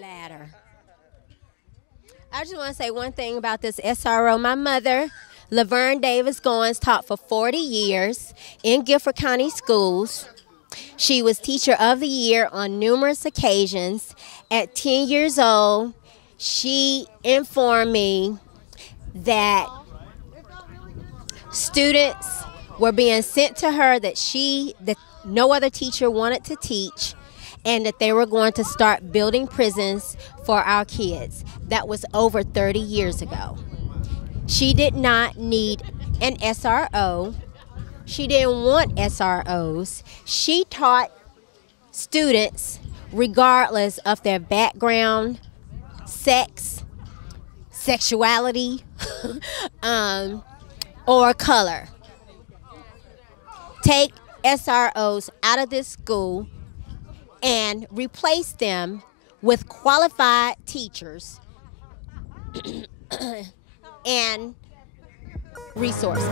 Ladder. I just want to say one thing about this SRO. My mother, Laverne Davis Goins, taught for 40 years in Guilford County Schools. She was Teacher of the Year on numerous occasions. At 10 years old, she informed me that students were being sent to her that no other teacher wanted to teach, and that they were going to start building prisons for our kids. That was over 30 years ago. She did not need an SRO. She didn't want SROs. She taught students regardless of their background, sex, sexuality, or color. Take SROs out of this school and replace them with qualified teachers and resources.